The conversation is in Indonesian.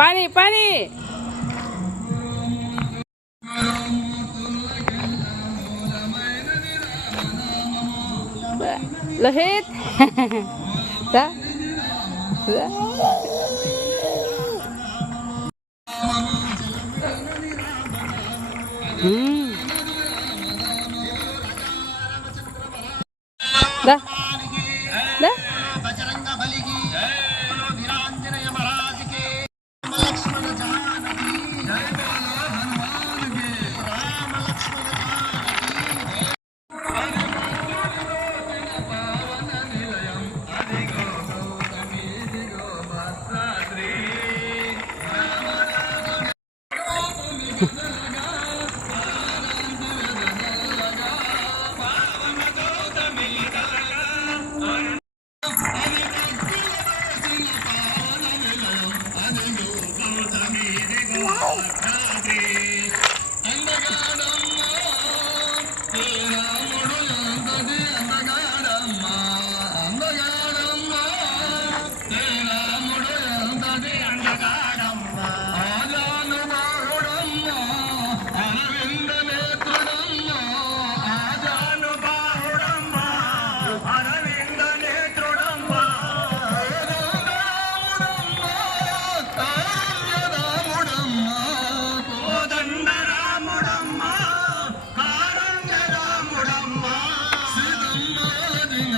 Pani, pani. Lahit. Dah. Dah. Hmm. Dah.